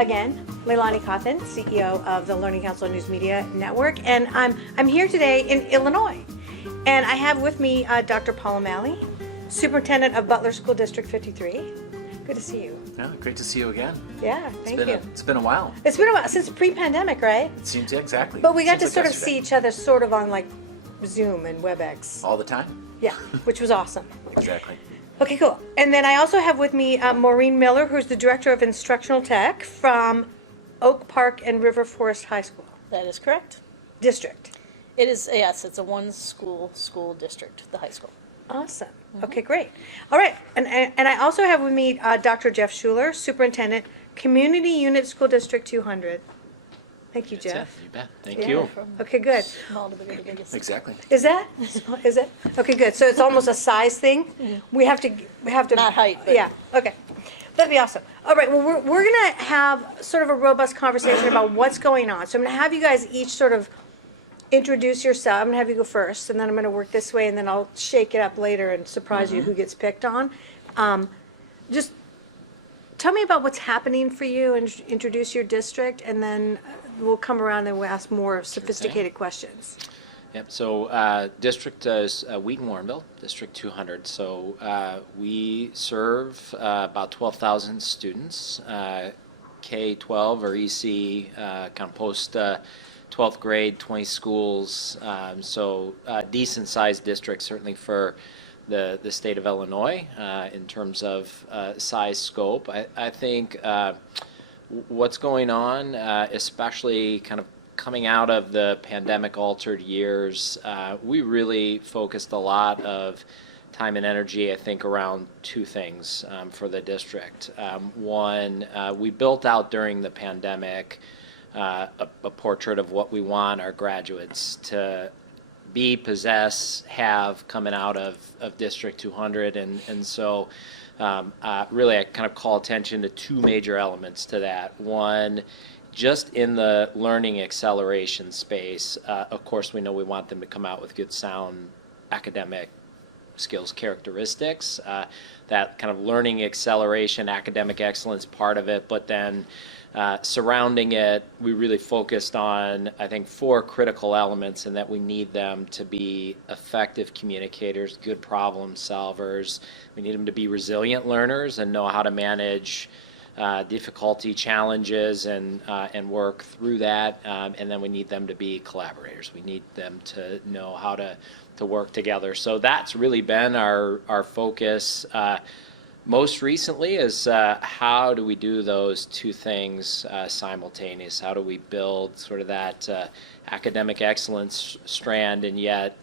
again, LeiLani Cauthen, CEO of the Learning Counsel News Media Network, and I'm here today in Illinois, and I have with me Dr. Paul O'Malley, Superintendent of Butler School District 53. Good to see you. Yeah, great to see you again. Yeah, thank you. It's been a while. It's been a while since pre-pandemic, right? It seems, yeah, exactly. But we got to Seems sort like of yesterday. see each other sort of on like Zoom and WebEx. All the time. Yeah, which was awesome. Exactly. Okay, cool. And then I also have with me Maureen Miller, who's the Director of Instructional Tech from Oak Park and River Forest High School That is correct. District. It is, yes, it's a one school district, the high school. Awesome. Okay, great. All right. And I also have with me Dr. Jeff Schuler, Superintendent, Community Unit School District 200. Thank you, That's Jeff. it. You bet. Thank Yeah. you. From Okay, good. small to bigger to biggest. Exactly. Is that? Is it? Okay, good. So it's almost a size thing. We have to. Not height, but- Yeah. Okay. That'd be awesome. All right. Well, we're gonna have sort of a robust conversation about what's going on. So I'm gonna have you guys each sort of introduce yourself. I'm gonna have you go first, and then I'm gonna work this way, and then I'll shake it up later and surprise you who gets picked on. Just tell me about what's happening for you, and introduce your district, and then we'll come around and we'll ask more sophisticated questions. Yep. So district is Wheaton-Warrenville, District 200. So we serve about 12,000 students, K-12 or EC, kind of post 12th grade, 20 schools. So decent-sized district, certainly for the state of Illinois in terms of size scope. I think what's going on, especially kind of coming out of the pandemic altered years, we really focused a lot of time and energy, I think, around two things for the district. One, we built out during the pandemic a portrait of what we want our graduates to be, possess, have coming out of District 200, and so really I kind of call attention to two major elements to that. One, just in the learning acceleration space, of course we know we want them to come out with good sound academic skills characteristics, that kind of learning acceleration, academic excellence part of it, but then surrounding it, we really focused on, I think, four critical elements, and that we need them to be effective communicators, good problem solvers. We need them to be resilient learners and know how to manage difficulty, challenges, and work through that. And then we need them to be collaborators. We need them to know how to work together. So that's really been our focus. Most recently is how do we do those two things simultaneous? How do we build sort of that academic excellence strand, and yet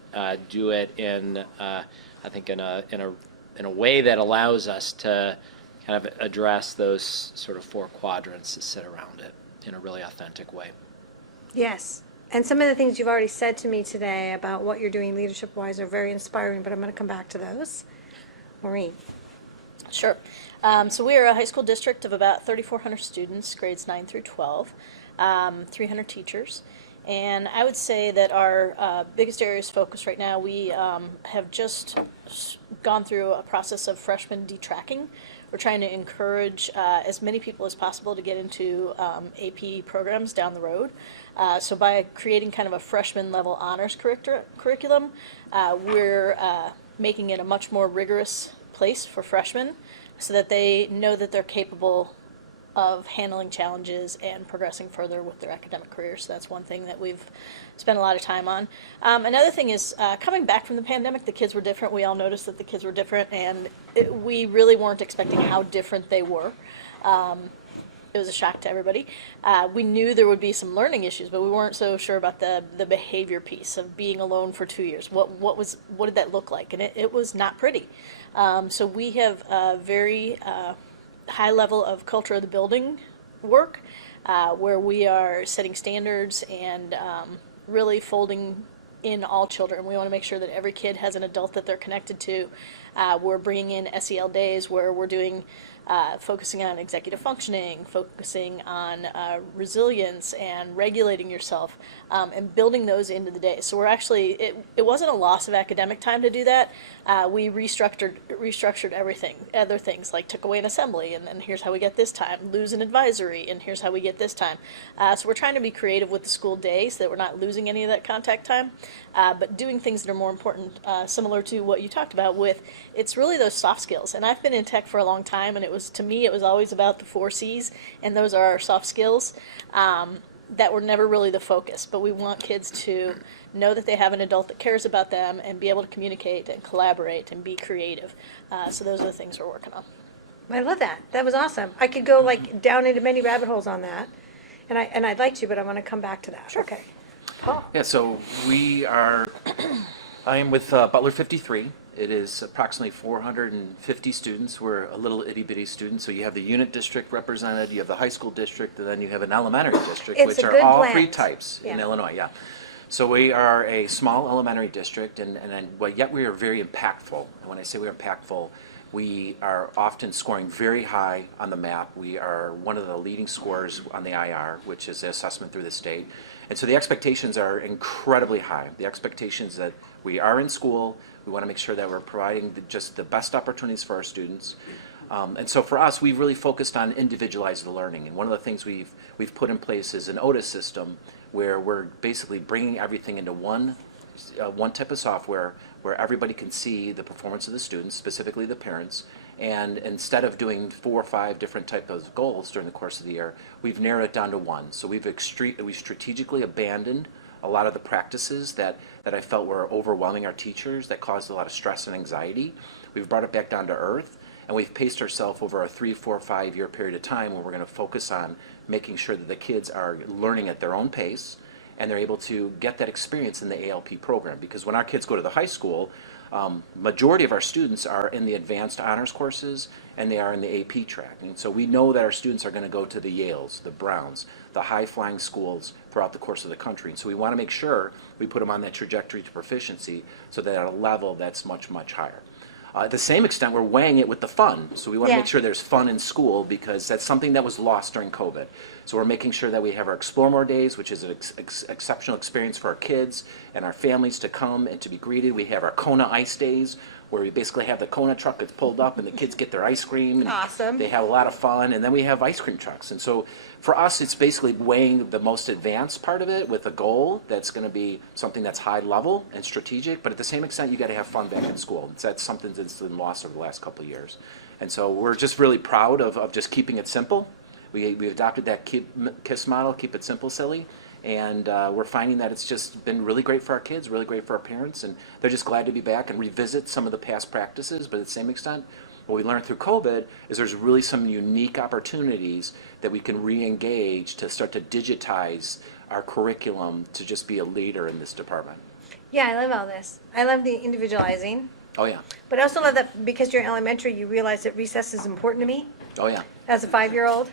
do it in, I think, in a way that allows us to kind of address those sort of four quadrants that sit around it in a really authentic way. Yes. And some of the things you've already said to me today about what you're doing leadership-wise are very inspiring, but I'm going to come back to those. Maureen. Sure. So we are a high school district of about 3,400 students, grades 9 through 12, 300 teachers. And I would say that our biggest areas of focus right now, we have just gone through a process of freshman detracking. We're trying to encourage as many people as possible to get into AP programs down the road. So by creating kind of a freshman level honors curriculum, we're making it a much more rigorous place for freshmen so that they know that they're capable of handling challenges and progressing further with their academic careers. So that's one thing that we've spent a lot of time on. Another thing is coming back from the pandemic, the kids were different. We all noticed that the kids were different, and we really weren't expecting how different they were. It was a shock to everybody. We knew there would be some learning issues, but we weren't so sure about the behavior piece of being alone for 2 years. What did that look like? And it was not pretty. So we have a very high level of culture of the building work, where we are setting standards and really folding in all children. We want to make sure that every kid has an adult that they're connected to. We're bringing in SEL days where we're doing focusing on executive functioning, focusing on resilience and regulating yourself, and building those into the day. So we're actually, it wasn't a loss of academic time to do that. We restructured everything, other things like took away an assembly, and then here's how we get this time, lose an advisory, and here's how we get this time. So we're trying to be creative with the school day so that we're not losing any of that contact time, but doing things that are more important, similar to what you talked about with, it's really those soft skills. And I've been in tech for a long time, and to me, it was always about the 4 C's, and those are our soft skills that were never really the focus. But we want kids to know that they have an adult that cares about them and be able to communicate and collaborate and be creative. So those are the things we're working on. I love that. That was awesome. I could go like down into many rabbit holes on that, and I'd like to, but I want to come back to that. Sure. Okay. Paul. Yeah, so I am with Butler 53. It is approximately 450 students. We're a little itty-bitty student, so you have the unit district represented, you have the high school district, and then you have an elementary district, It's which a are good all blend. 3 types in Yeah. Illinois, yeah. So we are a small elementary district, but yet we are very impactful. And when I say we're impactful, we are often scoring very high on the MAP. We are one of the leading scorers on the IR, which is the assessment through the state. And so the expectations are incredibly high. The expectations that we are in school, we want to make sure that we're providing just the best opportunities for our students. And so for us, we've really focused on individualized learning. And one of the things we've put in place is an OTIS system where we're basically bringing everything into one type of software where everybody can see the performance of the students, specifically the parents. And instead of doing 4 or 5 different types of goals during the course of the year, we've narrowed it down to one. So we've strategically abandoned a lot of the practices that I felt were overwhelming our teachers, that caused a lot of stress and anxiety. We've brought it back down to earth, and we've paced ourselves over a 3, 4, 5 year period of time where we're going to focus on making sure that the kids are learning at their own pace and they're able to get that experience in the ALP program. Because when our kids go to the high school, majority of our students are in the advanced honors courses and they are in the AP track. And so we know that our students are going to go to the Yales, the Browns, the high-flying schools throughout the course of the country. And so we want to make sure we put them on that trajectory to proficiency so that at a level that's much, much higher. At the same extent, we're weighing it with the fun. So we want to Yeah. make sure there's fun in school because that's something that was lost during COVID. So we're making sure that we have our Explore More Days, which is an exceptional experience for our kids and our families to come and to be greeted. We have our Kona Ice Days, where we basically have the Kona truck that's pulled up and the kids get their ice cream. And Awesome. They have a lot of fun. And then we have ice cream trucks. And so for us, it's basically weighing the most advanced part of it with a goal that's going to be something that's high level and strategic. But at the same extent, you got to have fun back in school. That's something that's been lost over the last couple of years. And so we're just really proud of just keeping it simple. We adopted that KISS model, keep it simple, silly. And we're finding that it's just been really great for our kids, really great for our parents, and they're just glad to be back and revisit some of the past practices. But at the same extent, what we learned through COVID is there's really some unique opportunities that we can re-engage to start to digitize our curriculum to just be a leader in this department. Yeah, I love all this. I love the individualizing, Oh yeah, but I also love that because you're in elementary, you realize that recess is important to me oh yeah. as a 5-year-old.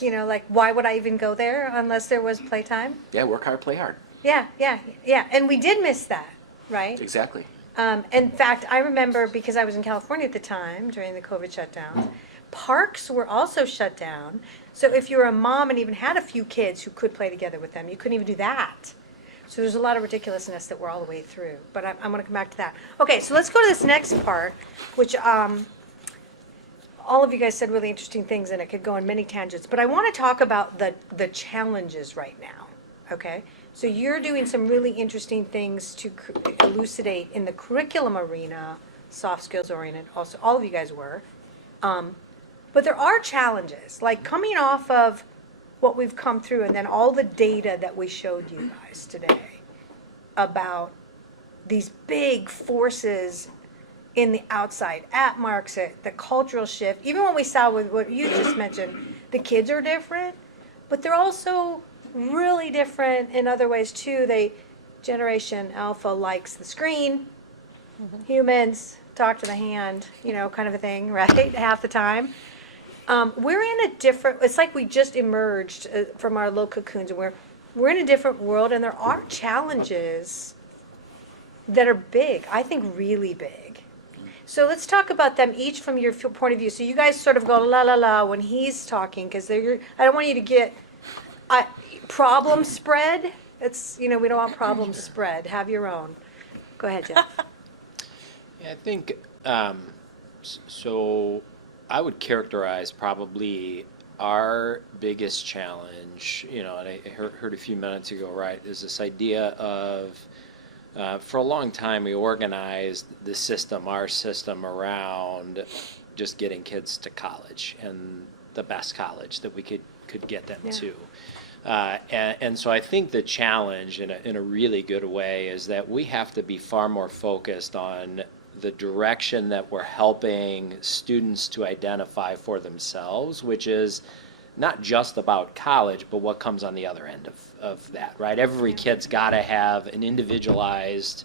You know, like why would I even go there unless there was playtime? Yeah, work hard, play hard. Yeah, yeah, yeah. And we did miss that, right? Exactly. In fact, I remember because I was in California at the time during the COVID shutdowns, parks were also shut down. So if you were a mom and even had a few kids who could play together with them, you couldn't even do that. So there's a lot of ridiculousness that we're all the way through. But I'm going to come back to that. Okay, so let's go to this next part, which all of you guys said really interesting things, and it could go on many tangents. But I want to talk about the challenges right now. Okay, so you're doing some really interesting things to elucidate in the curriculum arena, soft skills oriented. Also, all of you guys were. But there are challenges, like coming off of what we've come through, and then all the data that we showed you guys today about these big forces in the outside at Marxit, the cultural shift, even what we saw with what you just mentioned, the kids are different, but they're also really different in other ways too. Generation Alpha likes the screen, humans talk to the hand, kind of a thing, right? Half the time. We're in a different, it's like we just emerged from our little cocoons, and we're in a different world, and there are challenges that are big, I think really big. So let's talk about them each from your point of view. So you guys sort of go la la la when he's talking, because I don't want you to get problem spread. It's, we don't want problem spread. Have your own. Go ahead, Jeff. Yeah, I think, so I would characterize probably our biggest challenge, and I heard a few minutes ago, right, is this idea of, for a long time, we organized our system around just getting kids to college and the best college that we could get them to. And so I think the challenge in a really good way is that we have to be far more focused on the direction that we're helping students to identify for themselves, which is not just about college, but what comes on the other end of that, right? Every kid's got to have an individualized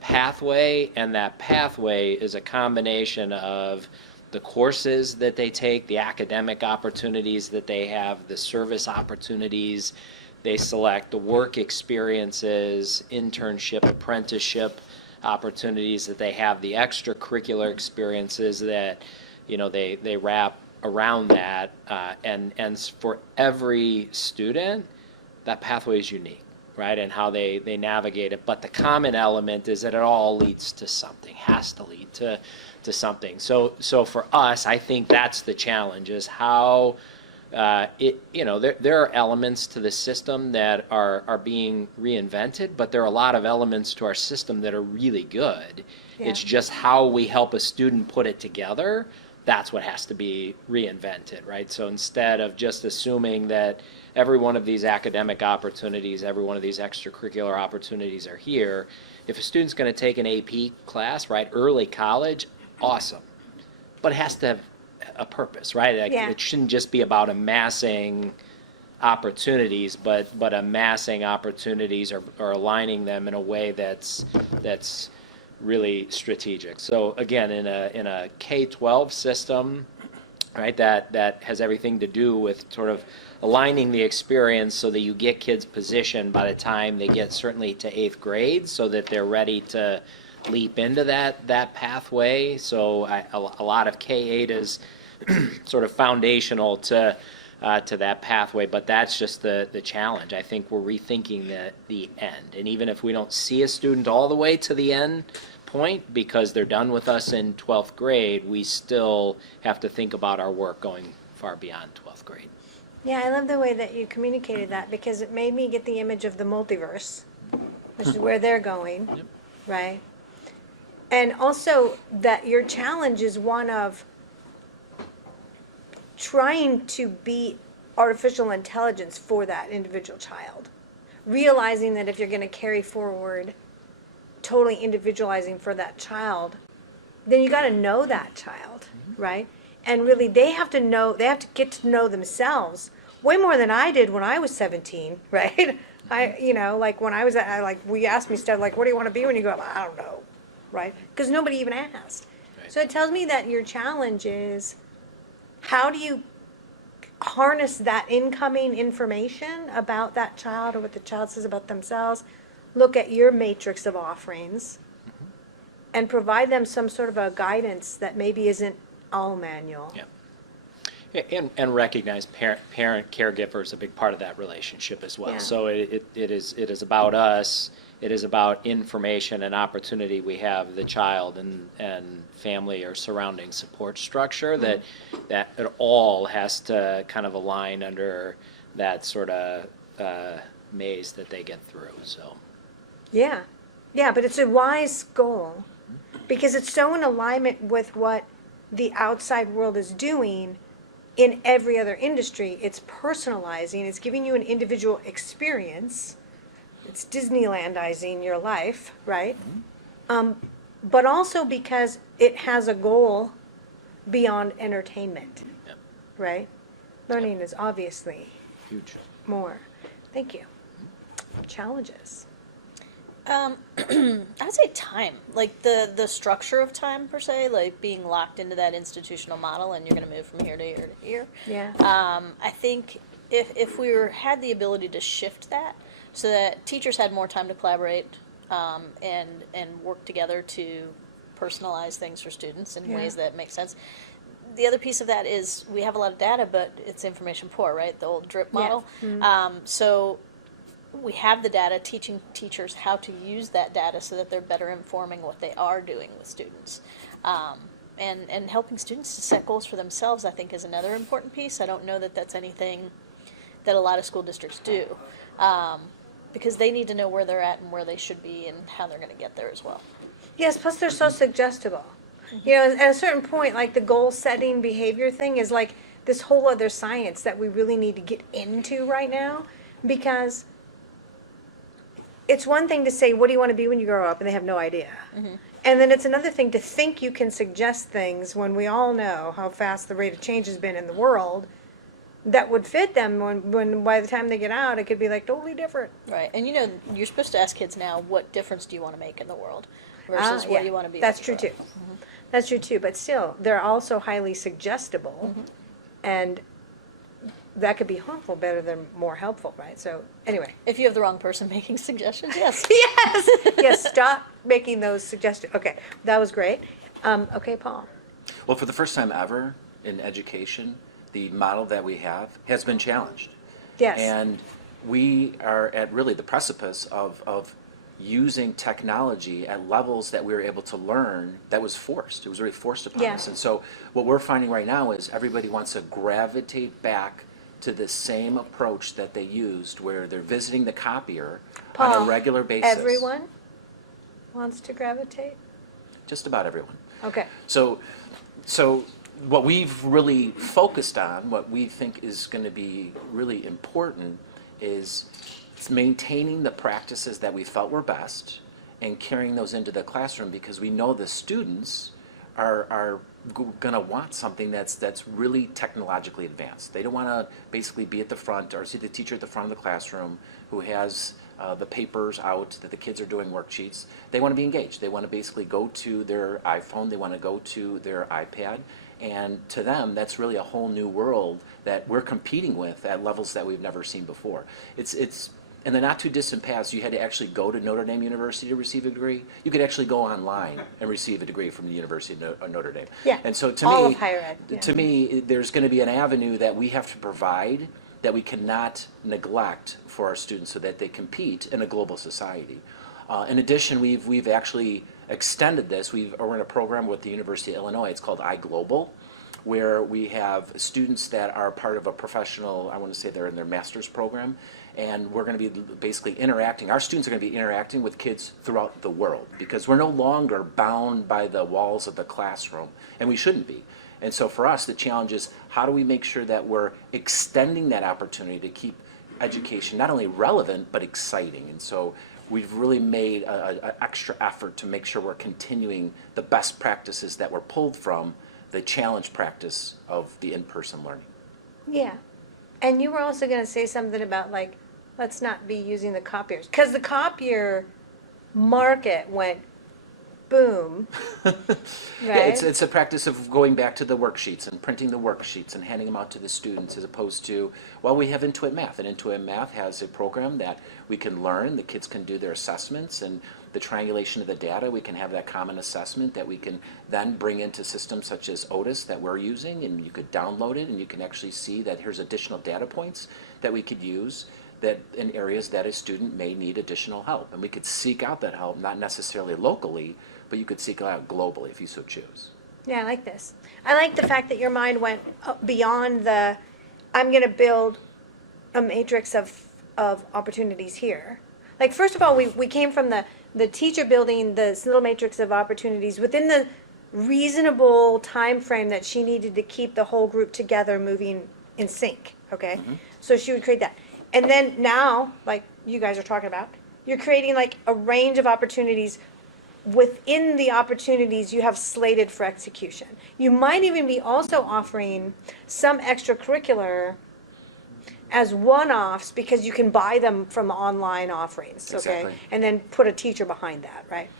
pathway, and that pathway is a combination of the courses that they take, the academic opportunities that they have, the service opportunities they select, the work experiences, internship, apprenticeship opportunities that they have, the extracurricular experiences that they wrap around that, and for every student, that pathway is unique, right? And how they navigate it. But the common element is that it all leads to something, has to lead to something. So for us, I think that's the challenge, is how there are elements to the system that are being reinvented, but there are a lot of elements to our system that are really good. Yeah. It's just how we help a student put it together. That's what has to be reinvented, right? So instead of just assuming that every one of these academic opportunities, every one of these extracurricular opportunities are here, if a student's going to take an AP class, right, early college, awesome. But it has to have a purpose, right? It shouldn't just be about amassing opportunities, but amassing opportunities or aligning them in a way that's really strategic. So again, in a K-12 system, right, that has everything to do with sort of aligning the experience so that you get kids positioned by the time they get certainly to 8th grade, so that they're ready to leap into that pathway. So a lot of K-8 is sort of foundational to that pathway, but that's just the challenge. I think we're rethinking the end, and even if we don't see a student all the way to the end point because they're done with us in 12th grade, we still have to think about our work going far beyond 12th grade. Yeah, I love the way that you communicated that, because it made me get the image of the multiverse, which is where they're going, Yep. right? And also that your challenge is one of trying to be artificial intelligence for that individual child. Realizing that if you're going to carry forward totally individualizing for that child, then you got to know that child, right? And really they have to get to know themselves way more than I did when I was 17, right? Like when I was we asked me stuff like, what do you want to be when you grow up? I don't know, right? Because nobody even asked. Right. So it tells me that your challenge is, how do you harness that incoming information about that child or what the child says about themselves, look at your matrix of offerings, and provide them some sort of a guidance that maybe isn't all manual. Yeah. And recognize parent caregiver is a big part of that relationship as well. Yeah. So it is about us. It is about information and opportunity we have, the child and family or surrounding support structure, that it all has to kind of align under that sort of maze that they get through. So Yeah, but it's a wise goal, because it's so in alignment with what the outside world is doing in every other industry. It's personalizing, it's giving you an individual experience, it's Disneylandizing your life, right? But also because it has a goal beyond entertainment, yeah, right? Learning is obviously huge. more. Thank you. Challenges. I'd say time, like the structure of time per se, like being locked into that institutional model, and you're going to move from here to here to here. Yeah. I think if we had the ability to shift that, so that teachers had more time to collaborate and work together to personalize things for students in Yeah. ways that make sense. The other piece of that is we have a lot of data, but it's information poor, right? The old drip model. So we have the data, teaching teachers how to use that data so that they're better informing what they are doing with students. And helping students to set goals for themselves, I think, is another important piece. I don't know that that's anything that a lot of school districts do, because they need to know where they're at and where they should be and how they're going to get there as well. Yes, plus they're so suggestible. You know, at a certain point, like the goal-setting behavior thing is like this whole other science that we really need to get into right now, because it's one thing to say, what do you want to be when you grow up, and they have no idea. And then it's another thing to think you can suggest things when we all know how fast the rate of change has been in the world that would fit them when by the time they get out, it could be like totally different. Right, and you know, you're supposed to ask kids now, what difference do you want to make in the world versus what do you want to be? That's when true you too. grow up? That's true too, but still, they're also highly suggestible, and that could be harmful better than more helpful, right? So anyway. If you have the wrong person making suggestions, yes. Yes, yes, stop making those suggestions. Okay, that was great. Okay, Paul. Well, for the first time ever in education, the model that we have has been challenged. Yes. And we are at really the precipice of using technology at levels that we were able to learn that was forced. It was really forced upon Yeah. us. And so what we're finding right now is everybody wants to gravitate back to the same approach that they used, where they're visiting the copier on Paul, a regular basis. Everyone wants to gravitate? Just about everyone. Okay. So what we've really focused on, what we think is going to be really important, is maintaining the practices that we felt were best and carrying those into the classroom, because we know the students are going to want something that's really technologically advanced. They don't want to basically be at the front or see the teacher at the front of the classroom who has the papers out that the kids are doing worksheets. They want to be engaged. They want to basically go to their iPhone. They want to go to their iPad. And to them, that's really a whole new world that we're competing with at levels that we've never seen before. It's in the not too distant past, you had to actually go to Notre Dame University to receive a degree. You could actually go online and receive a degree from the University of Notre Dame. Yeah. And so to All me, of higher ed, yeah. to me, there's going to be an avenue that we have to provide that we cannot neglect for our students so that they compete in a global society. In addition, we've actually extended this. We're in a program with the University of Illinois. It's called iGlobal, where we have students that are part of a professional, I want to say they're in their master's program, and we're going to be basically interacting. Our students are going to be interacting with kids throughout the world, because we're no longer bound by the walls of the classroom, and we shouldn't be. And so for us, the challenge is, how do we make sure that we're extending that opportunity to keep education not only relevant, but exciting? And so we've really made an extra effort to make sure we're continuing the best practices that were pulled from the challenge practice of the in-person learning. Yeah. And you were also going to say something about, like, let's not be using the copiers. Because the copier market went boom. Right? It's a practice of going back to the worksheets and printing the worksheets and handing them out to the students, as opposed to, well, we have Intuit Math, and Intuit Math has a program that we can learn, the kids can do their assessments, and the triangulation of the data, we can have that common assessment that we can then bring into systems such as Otis that we're using, and you could download it and you can actually see that here's additional data points that we could use that in areas that a student may need additional help. And we could seek out that help, not necessarily locally, but you could seek it out globally if you so choose. Yeah, I like this. I like the fact that your mind went beyond the, I'm going to build a matrix of opportunities here. Like, first of all, we came from the teacher building this little matrix of opportunities within the reasonable time frame that she needed to keep the whole group together moving in sync, okay? So she would create that. And then now, like you guys are talking about, you're creating like a range of opportunities. Within the opportunities you have slated for execution. You might even be also offering some extracurricular as one-offs, because you can buy them from online offerings, okay? Exactly. And then put a teacher behind that, right?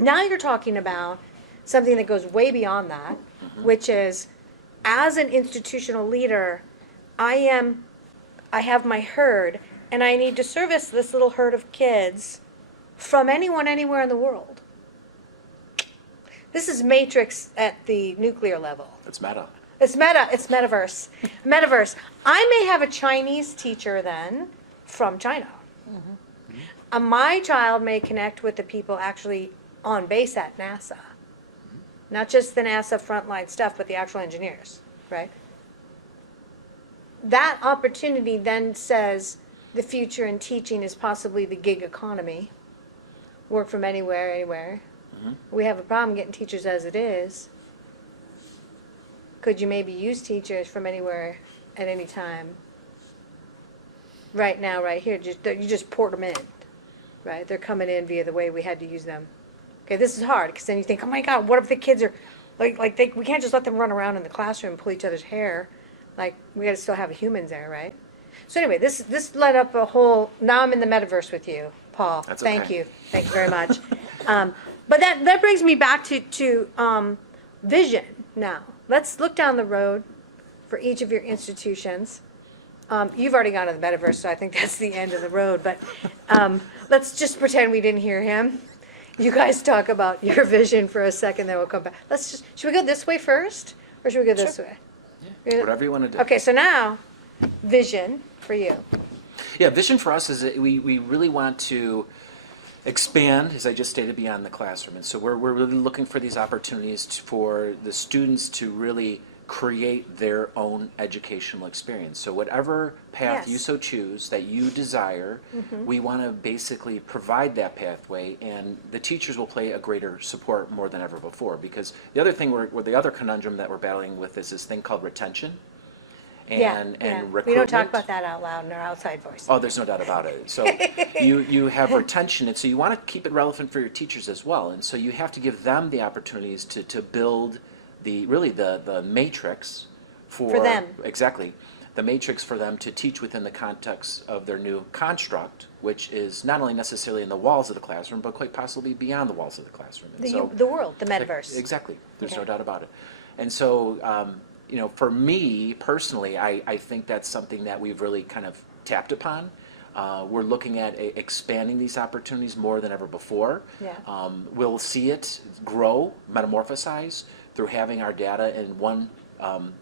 Now you're talking about something that goes way beyond that, which is, as an institutional leader, I have my herd, and I need to service this little herd of kids from anyone, anywhere in the world. This is Matrix at the nuclear level. It's meta. It's meta. It's metaverse. Metaverse. I may have a Chinese teacher then from China. My child may connect with the people actually on base at NASA. Not just the NASA frontline stuff, but the actual engineers, right? That opportunity then says the future in teaching is possibly the gig economy. Work from anywhere, anywhere. We have a problem getting teachers as it is. Could you maybe use teachers from anywhere at any time? Right now, right here, you just port them in, right? They're coming in via the way we had to use them. Okay, this is hard, because then you think, oh my God, what if the kids are, we can't just let them run around in the classroom and pull each other's hair. Like, we gotta still have humans there, right? So anyway, this led up a whole, now I'm in the metaverse with you, Paul. That's Thank okay. you. Thank you very much. But that brings me back to vision now. Let's look down the road for each of your institutions. You've already gone to the metaverse, so I think that's the end of the road, but let's just pretend we didn't hear him. You guys talk about your vision for a second, then we'll come back. Should we go this way first, or should we go this way? Whatever you want to do. Okay, so now, vision for you. Yeah, vision for us is that we really want to expand, as I just stated, beyond the classroom. And so we're really looking for these opportunities for the students to really create their own educational experience. So whatever path Yes. you so choose that you desire, we want to basically provide that pathway, and the teachers will play a greater support more than ever before. Because the other thing, the other conundrum that we're battling with is this thing called retention and recruitment. We don't talk about that out loud in our outside voice. Oh, there's no doubt about it. So you have retention, and so you want to keep it relevant for your teachers as well. And so you have to give them the opportunities to build the matrix for them. Exactly. The matrix for them to teach within the context of their new construct, which is not only necessarily in the walls of the classroom, but quite possibly beyond the walls of the classroom. And The world, the metaverse. Exactly. There's Okay. no doubt about it. And so, for me personally, I think that's something that we've really kind of tapped upon. We're looking at expanding these opportunities more than ever before. Yeah. We'll see it grow, metamorphosize through having our data in one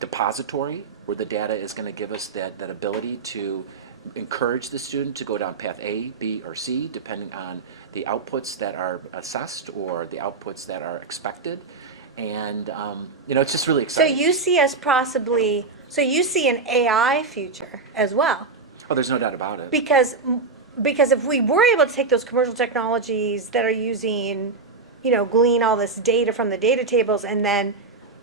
depository, where the data is going to give us that ability to encourage the student to go down path A, B, or C, depending on the outputs that are assessed or the outputs that are expected. And, it's just really So exciting. you see you see an AI future as well. Oh, there's no doubt about it. Because if we were able to take those commercial technologies that are using, glean all this data from the data tables and then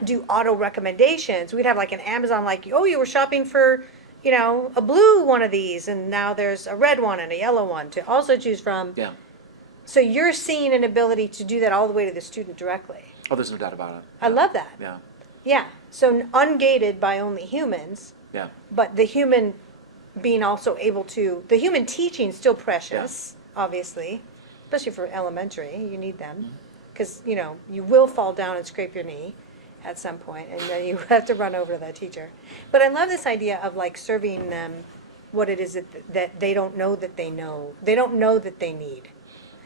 do auto recommendations, we'd have like an Amazon, like, oh, you were shopping for, a blue one of these, and now there's a red one and a yellow one to also choose from. Yeah. So you're seeing an ability to do that all the way to the student directly. Oh, there's no doubt about it. I love that. Yeah. Yeah. So ungated by only humans, Yeah. but the human being also able to, the human teaching is still precious, obviously, especially for elementary, you need them. Because, you will fall down and scrape your knee at some point, and then you have to run over to that teacher. But I love this idea of like serving them what it is that they don't know that they know. They don't know that they need.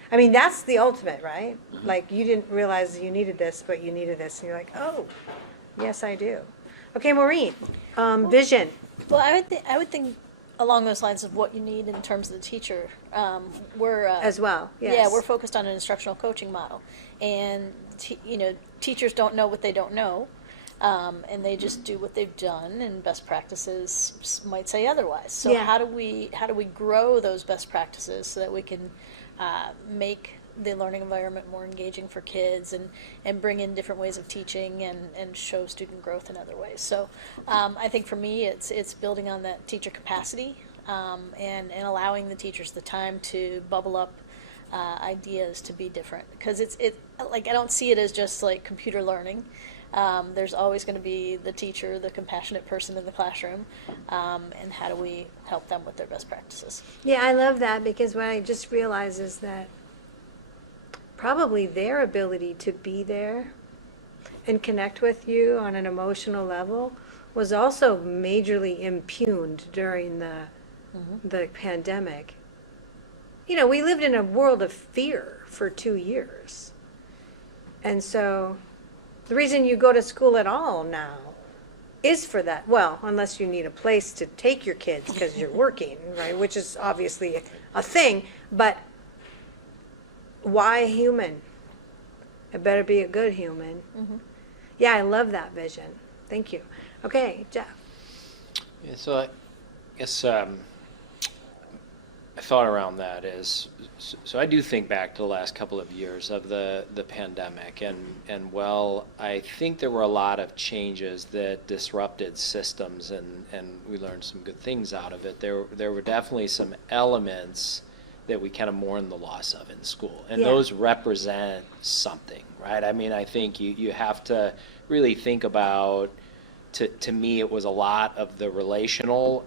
I mean, that's the ultimate, right? Like, you didn't realize you needed this, but you needed this, and you're like, oh, yes, I do. Okay, Maureen, vision. Well, I would think along those lines of what you need in terms of the teacher. We're As well, yes. Yeah, we're focused on an instructional coaching model, and teachers don't know what they don't know, and they just do what they've done, and best practices might say otherwise. So Yeah. how do we grow those best practices so that we can make the learning environment more engaging for kids and bring in different ways of teaching and show student growth in other ways. So I think for me it's building on that teacher capacity and allowing the teachers the time to bubble up ideas to be different, because it's like I don't see it as just like computer learning. There's always going to be the teacher, the compassionate person in the classroom, and how do we help them with their best practices? Yeah, I love that, because what I just realized is that probably their ability to be there and connect with you on an emotional level was also majorly impugned during the pandemic. We lived in a world of fear for 2 years. And so The reason you go to school at all now is for that. Well, unless you need a place to take your kids because you're working, right? Which is obviously a thing. But why a human? It better be a good human. Yeah, I love that vision. Thank you. Okay, Jeff. Yeah, so I guess my thought around that is, so I do think back to the last couple of years of the pandemic, and well, I think there were a lot of changes that disrupted systems, and we learned some good things out of it. There were definitely some elements that we kind of mourn the loss of in school, and those represent something, right? I mean, I think you have to really think about, to me, it was a lot of the relational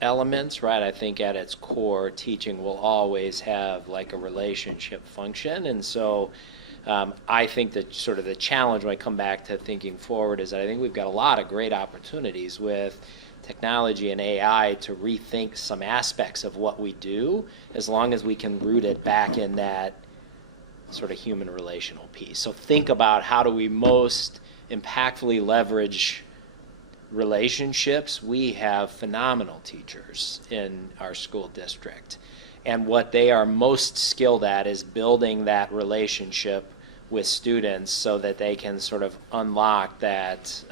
elements, right? I think at its core, teaching will always have like a relationship function. And so I think that sort of the challenge when I come back to thinking forward is that I think we've got a lot of great opportunities with technology and AI to rethink some aspects of what we do, as long as we can root it back in that sort of human relational piece. So think about, how do we most impactfully leverage relationships? We have phenomenal teachers in our school district, and what they are most skilled at is building that relationship with students so that they can sort of unlock that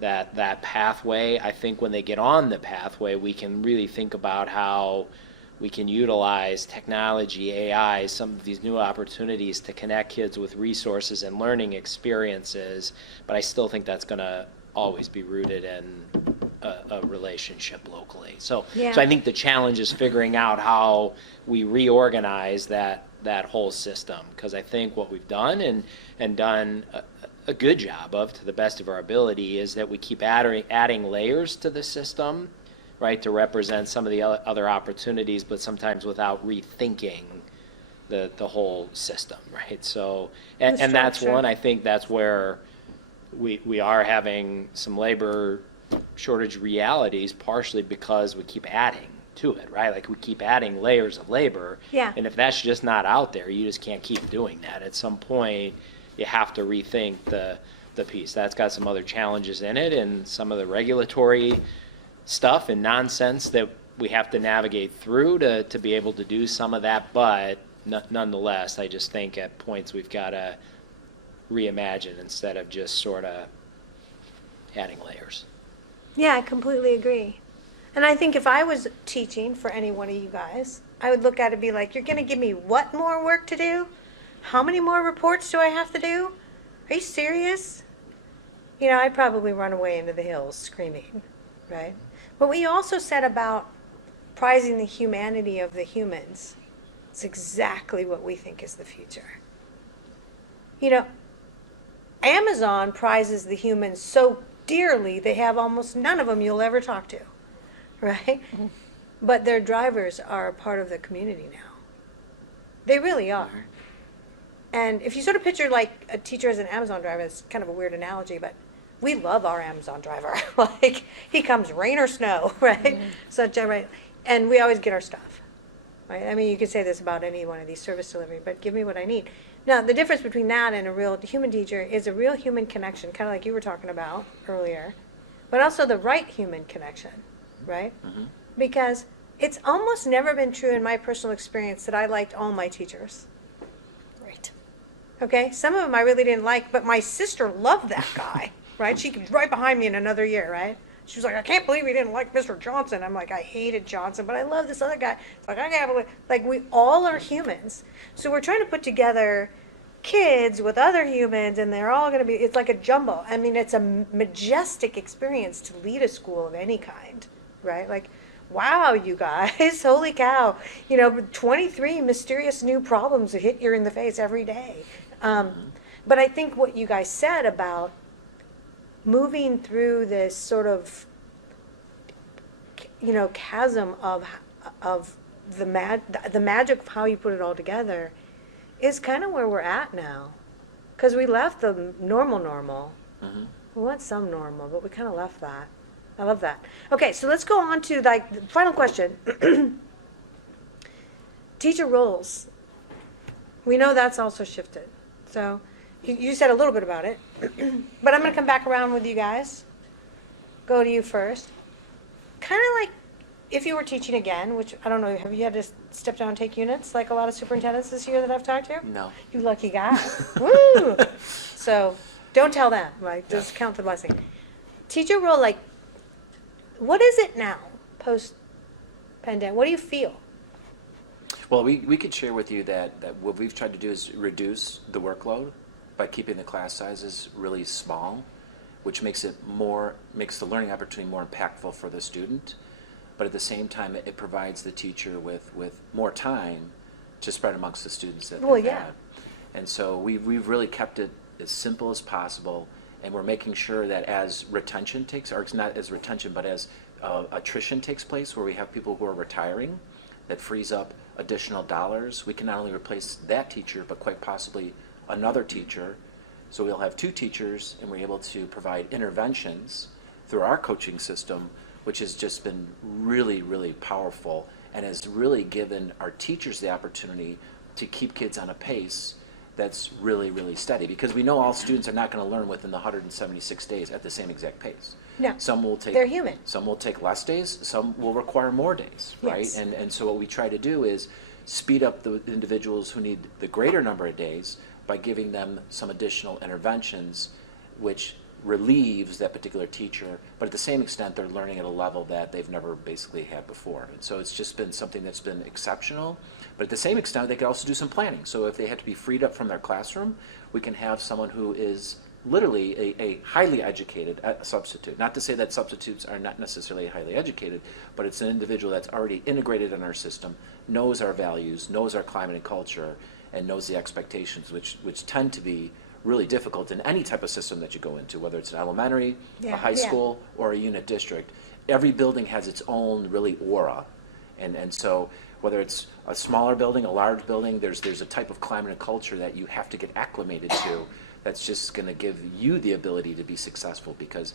that pathway. I think when they get on the pathway, we can really think about how we can utilize technology, AI, some of these new opportunities to connect kids with resources and learning experiences, but I still think that's going to always be rooted in a relationship locally. So I think the challenge is figuring out how we reorganize that whole system, because I think what we've done and done a good job of, to the best of our ability, is that we keep adding layers to the system, right, to represent some of the other opportunities, but sometimes without rethinking the whole system, right? So, and that's one, I think that's where we are having some labor shortage realities, partially because we keep adding to it, right? Like, we keep adding layers of labor. Yeah. And if that's just not out there, you just can't keep doing that. At some point, you have to rethink the piece. That's got some other challenges in it, and some of the regulatory stuff and nonsense that we have to navigate through to be able to do some of that. But nonetheless, I just think at points we've got to reimagine instead of just sort of adding layers. Yeah, I completely agree. And I think if I was teaching for any one of you guys, I would look at it and be like, you're going to give me what more work to do? How many more reports do I have to do? Are you serious? You know, I'd probably run away into the hills screaming, right? But what you also said about prizing the humanity of the humans, it's exactly what we think is the future. You know, Amazon prizes the humans so dearly, they have almost none of them you'll ever talk to, right? Mm-hmm. But their drivers are a part of the community now. They really are. And if you sort of picture like a teacher as an Amazon driver, it's kind of a weird analogy, but we love our Amazon driver. Like, he comes rain or snow, right? Mm-hmm. Such a, right? And we always get our stuff, right? I mean, you could say this about any one of these service delivery, but give me what I need. Now, the difference between that and a real human teacher is a real human connection, kind of like you were talking about earlier, but also the right human connection, right? Mm-hmm. Because it's almost never been true in my personal experience that I liked all my teachers. Right. Okay? Some of them I really didn't like, but my sister loved that guy, right? She was right behind me in another year, right? She was like, I can't believe we didn't like Mr. Johnson. I'm like, I hated Johnson, but I love this other guy. It's like, I can't believe, like, we all are humans. So we're trying to put together kids with other humans, and they're all going to be, it's like a jumbo. I mean, it's a majestic experience to lead a school of any kind, right? Like, wow, you guys, holy cow. You know, 23 mysterious new problems that hit you in the face every day. But I think what you guys said about moving through this sort of, you know, chasm of the magic of how you put it all together is kind of where we're at now. Because we left the normal. Mm-hmm. We want some normal, but we kind of left that. I love that. Okay, so let's go on to like the final question. Teacher roles. We know that's also shifted. So you said a little bit about it, but I'm going to come back around with you guys. Go to you first. Kind of like if you were teaching again, which I don't know, have you had to step down and take units like a lot of superintendents this year that I've talked to? No. You lucky guy. Woo! So don't tell them, right? Just count the blessing. Teacher role, like, what is it now, post-pandemic? What do you feel? Well, we could share with you that what we've tried to do is reduce the workload by keeping the class sizes really small, which makes the learning opportunity more impactful for the student. But at the same time, it provides the teacher with more time to spread amongst the students that they've had. And so we've really kept it as simple as possible, and we're making sure that as retention or it's not as retention, but as attrition takes place, where we have people who are retiring, that frees up additional dollars. We can not only replace that teacher, but quite possibly another teacher. So we'll have 2 teachers, and we're able to provide interventions through our coaching system, which has just been really, really powerful and has really given our teachers the opportunity to keep kids on a pace that's really, really steady. Because we know all students are not going to learn within the 176 days at the same exact pace. No. Some will take, they're human. Some will take less days, some will require more days, right? Yes. And so what we try to do is speed up the individuals who need the greater number of days by giving them some additional interventions, which relieves that particular teacher, but at the same extent they're learning at a level that they've never basically had before. And so it's just been something that's been exceptional, but at the same extent they could also do some planning. So if they have to be freed up from their classroom, we can have someone who is literally a highly educated substitute. Not to say that substitutes are not necessarily highly educated, but it's an individual that's already integrated in our system, knows our values, knows our climate and culture, and knows the expectations, which tend to be really difficult in any type of system that you go into, whether it's an elementary, a high school, or a unit district. Every building has its own really aura. And so whether it's a smaller building, a large building, there's a type of climate and culture that you have to get acclimated to that's just going to give you the ability to be successful, because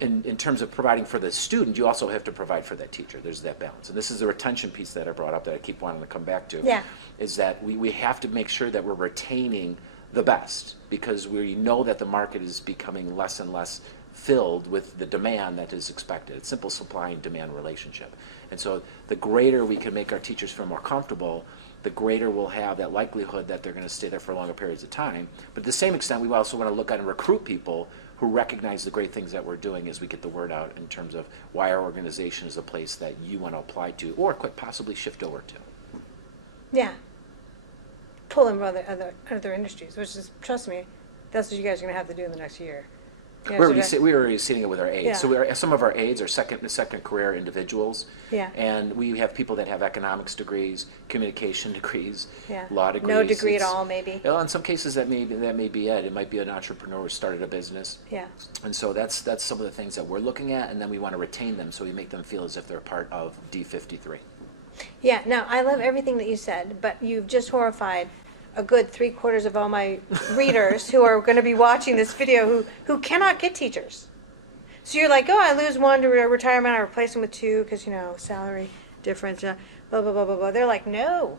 in terms of providing for the student, you also have to provide for that teacher. There's that balance. And this is the retention piece that I brought up that I keep wanting to come back to, is that we have to make sure that we're retaining the best, because we know that the market is becoming less and less filled with the demand that is expected. It's simple supply and demand relationship. And so the greater we can make our teachers feel more comfortable, the greater we'll have that likelihood that they're going to stay there for longer periods of time. But at the same extent, we also want to look at and recruit people who recognize the great things that we're doing as we get the word out in terms of why our organization is a place that you want to apply to or quite possibly shift over to. Yeah. Pull in other industries, which is, trust me, that's what you guys are going to have to do in the next year. You know, We're already seeing it with our aides. Yeah. So some of our aides are second career individuals. Yeah. And we have people that have economics degrees, communication degrees, Yeah. law degrees. No degree at all, maybe. Well, in some cases that may be it. It might be an entrepreneur who started a business. Yeah. And so that's some of the things that we're looking at, and then we want to retain them so we make them feel as if they're part of D53. Yeah, now, I love everything that you said, but you've just horrified a good 3/4 of all my readers who are going to be watching this video who cannot get teachers. So you're like, oh, I lose one to retirement, I replace them with 2 because, you know, salary difference, blah, blah, blah, blah, blah. They're like, no.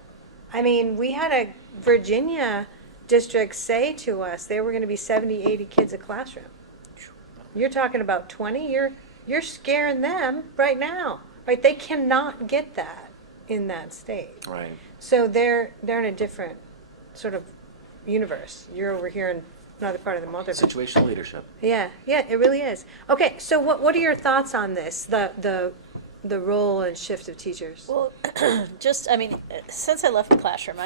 I mean, we had a Virginia district say to us they were going to be 70, 80 kids a classroom. You're talking about 20. You're scaring them right now. Right? They cannot get that in that state. Right. So they're in a different sort of universe. You're over here in another part of the multiverse. Situational leadership. Yeah, it really is. Okay, so what are your thoughts on this, the role and shift of teachers? Well, since I left the classroom,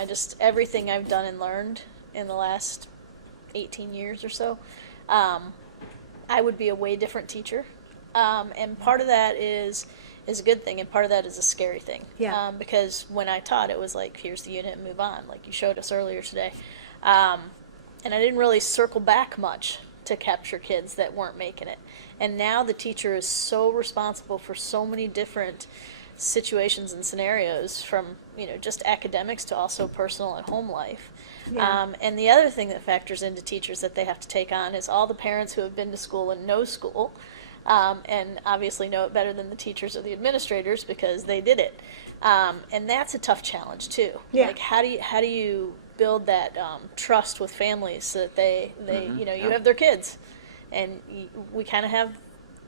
everything I've done and learned in the last 18 years or so, I would be a way different teacher. And part of that is a good thing, and part of that is a scary thing. Yeah. Because when I taught, it was like, here's the unit and move on, like you showed us earlier today. And I didn't really circle back much to capture kids that weren't making it. And now the teacher is so responsible for so many different situations and scenarios, from, just academics to also personal and home life. Yeah. And the other thing that factors into teachers that they have to take on is all the parents who have been to school and know school. And obviously know it better than the teachers or the administrators because they did it. And that's a tough challenge too. Yeah. Like, how do you build that trust with families so that they you know, you have their kids, and we kind of have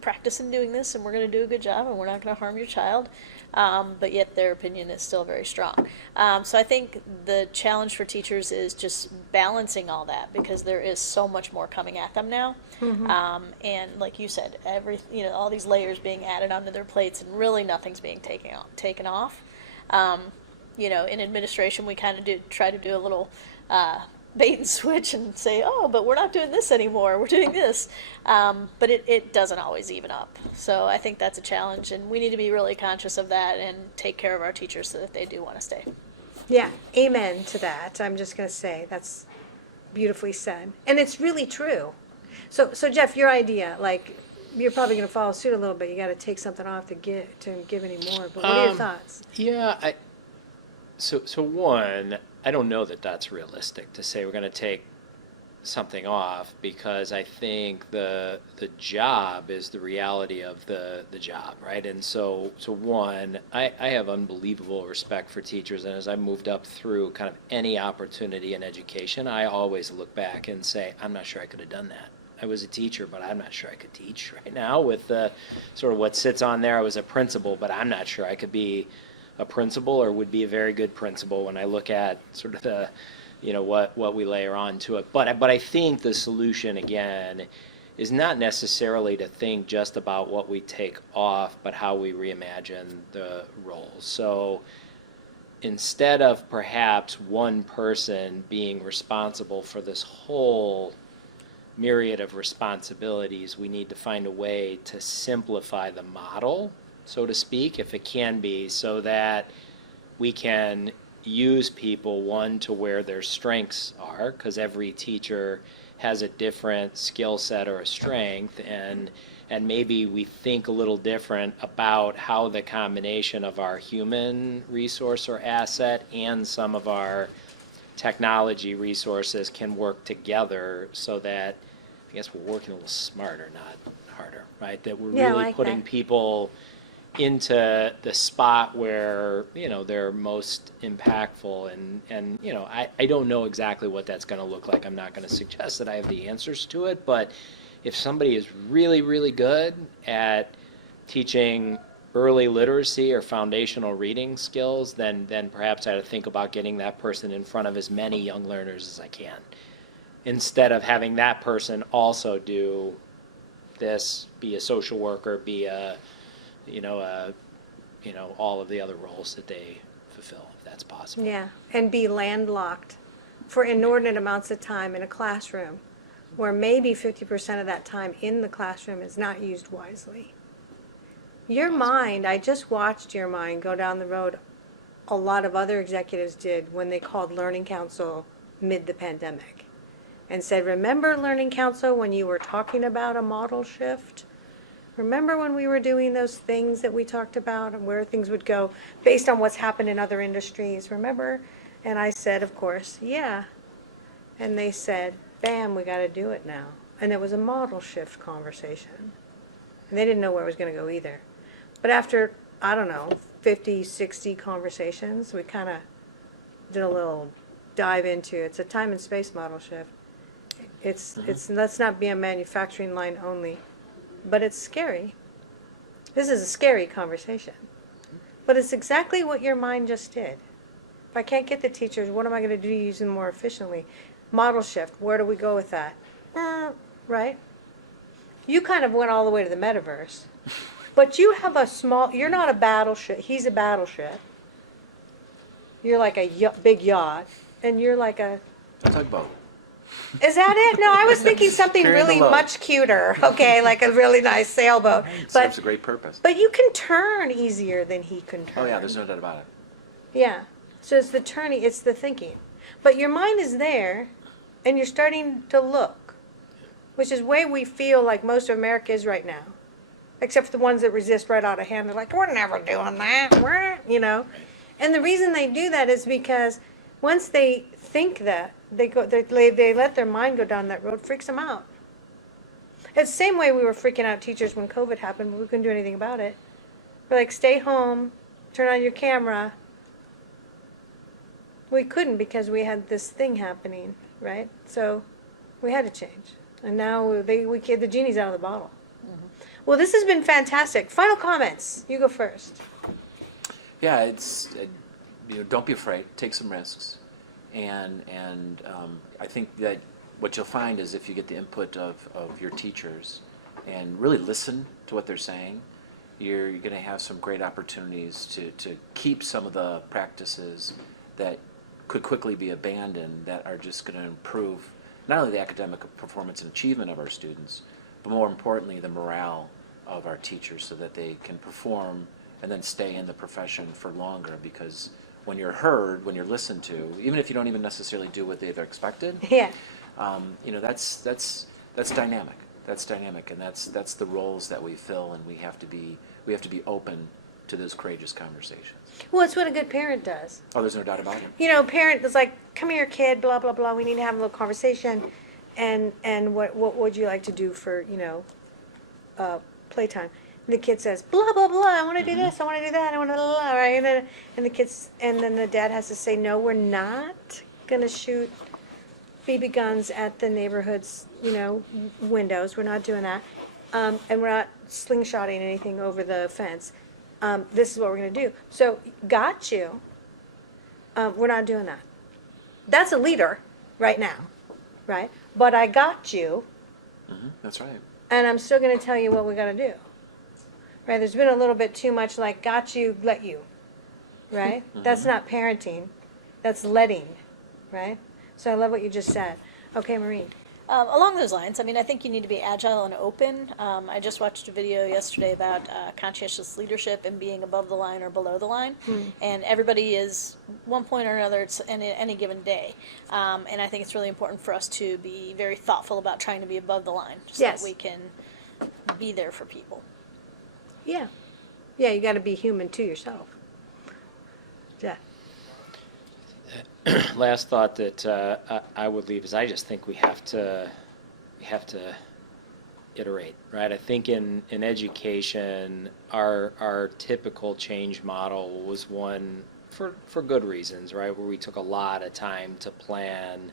practice in doing this, and we're going to do a good job, and we're not going to harm your child, but yet their opinion is still very strong. So I think the challenge for teachers is just balancing all that, because there is so much more coming at them now. And like you said, you know, all these layers being added onto their plates, and really nothing's being taken off. You know, in administration, we kind of try to do a little bait and switch and say, oh, but we're not doing this anymore, we're doing this. But it doesn't always even up. So I think that's a challenge, and we need to be really conscious of that and take care of our teachers so that they do want to stay. Yeah, amen to that. I'm just going to say that's beautifully said. And it's really true. So Jeff, your idea, like, you're probably going to follow suit a little bit. You got to take something off to give any more. But what are your thoughts? Yeah, so one, I don't know that that's realistic to say we're going to take something off, because I think the job is the reality of the job, right? And so one, I have unbelievable respect for teachers, and as I moved up through kind of any opportunity in education, I always look back and say, I'm not sure I could have done that. I was a teacher, but I'm not sure I could teach right now with the sort of what sits on there. I was a principal, but I'm not sure I could be a principal or would be a very good principal when I look at sort of the, you know, what we layer onto it. But I think the solution, again, is not necessarily to think just about what we take off, but how we reimagine the roles. So instead of perhaps one person being responsible for this whole myriad of responsibilities, we need to find a way to simplify the model, so to speak, if it can be, so that we can use people, one, to where their strengths are, because every teacher has a different skill set or a strength, and maybe we think a little different about how the combination of our human resource or asset and some of our technology resources can work together, so that I guess we're working a little smarter, not harder, right? That we're really like putting that. people into the spot where, you know, they're most impactful, and you know, I don't know exactly what that's going to look like. I'm not going to suggest that I have the answers to it, but if somebody is really, really good at teaching early literacy or foundational reading skills, then perhaps I ought to think about getting that person in front of as many young learners as I can, instead of having that person also do this, be a social worker, be a, all of the other roles that they fulfill, if that's possible. Yeah, and be landlocked for inordinate amounts of time in a classroom where maybe 50% of that time in the classroom is not used wisely. Your mind, I just watched your mind go down the road a lot of other executives did when they called Learning Counsel mid the pandemic and said, remember Learning Counsel when you were talking about a model shift? Remember when we were doing those things that we talked about and where things would go based on what's happened in other industries? Remember? And I said, of course, yeah. And they said, bam, we got to do it now. And it was a model shift conversation. And they didn't know where it was going to go either. But after, 50, 60 conversations, we kind of did a little dive into it. It's a time and space model shift. It's let's not be a manufacturing line only. But it's scary. This is a scary conversation. But it's exactly what your mind just did. If I can't get the teachers, what am I going to do to use them more efficiently? Model shift, where do we go with that? Right? You kind of went all the way to the metaverse. But you have you're not a battleship. He's a battleship. You're like a big yacht. And you're like a... Tugboat. Is that it? No, I was thinking something Carrying the really load. much cuter. Okay, like a really nice sailboat. Serves a great purpose. But you can turn easier than he can turn. Oh yeah, there's no doubt about it. Yeah. So it's the turning, it's the thinking. But your mind is there, and you're starting to look, which is the way we feel like most of America is right now. Except for the ones that resist right out of hand. They're like, we're never doing that, And the reason they do that is because once they think that, they let their mind go down that road, freaks them out. It's the same way we were freaking out teachers when COVID happened, but we couldn't do anything about it. We're like, stay home, turn on your camera, We couldn't because we had this thing happening, right? So we had to change. And now the genie's out of the bottle. Well, this has been fantastic. Final comments. You go first. Yeah, it's, don't be afraid, take some risks. And I think that what you'll find is if you get the input of your teachers and really listen to what they're saying, you're going to have some great opportunities to keep some of the practices that could quickly be abandoned that are just going to improve not only the academic performance and achievement of our students, but more importantly, the morale of our teachers so that they can perform and then stay in the profession for longer, because when you're heard, when you're listened to, even if you don't even necessarily do what they've expected, Yeah. that's dynamic. That's dynamic, and that's the roles that we fill, and we have to be open to those courageous conversations. Well, it's what a good parent does. Oh, there's no doubt about it. Parent is like, come here, kid, blah, blah, blah. We need to have a little conversation. And what would you like to do for, playtime? And the kid says, blah, blah, blah. I want to do this. I want to do that. I want to, blah, blah, right? And then the dad has to say, no, we're not going to shoot BB guns at the neighborhood's, windows. We're not doing that. And we're not slingshotting anything over the fence. This is what we're going to do. So, got you. We're not doing that. That's a leader right now, right? But I got you, That's right. and I'm still going to tell you what we got to do. Right? There's been a little bit too much like, got you, let you. Right? That's not parenting. That's letting. Right? So I love what you just said. Okay, Maureen. Along those lines, I think you need to be agile and open. I just watched a video yesterday about conscientious leadership and being above the line or below the line. And everybody is one point or another in any given day. And I think it's really important for us to be very thoughtful about trying to be above the line so Yes. that we can be there for people. Yeah. Yeah, you got to be human to yourself. Yeah. Last thought that I would leave is I just think we have to iterate, right? I think in education, our typical change model was one for good reasons, right? Where we took a lot of time to plan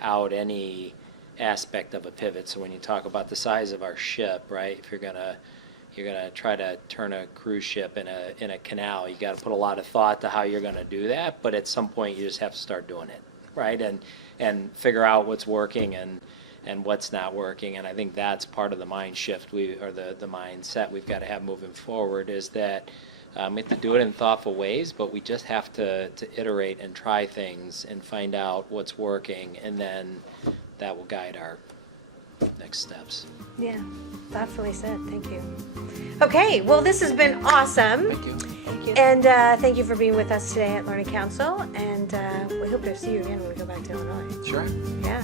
out any aspect of a pivot. So when you talk about the size of our ship, right? If you're gonna try to turn a cruise ship in a canal, you got to put a lot of thought to how you're going to do that. But at some point, you just have to start doing it, right? And figure out what's working and what's not working. And I think that's part of the mind shift the mindset we've got to have moving forward is that we have to do it in thoughtful ways, but we just have to iterate and try things and find out what's working, and then that will guide our next steps. Yeah. Thoughtfully said. Thank you. Okay. Well, this has been awesome. Thank you. Thank you. And thank you for being with us today at Learning Council. And we hope to see you again when we go back to Illinois. Sure. Yeah.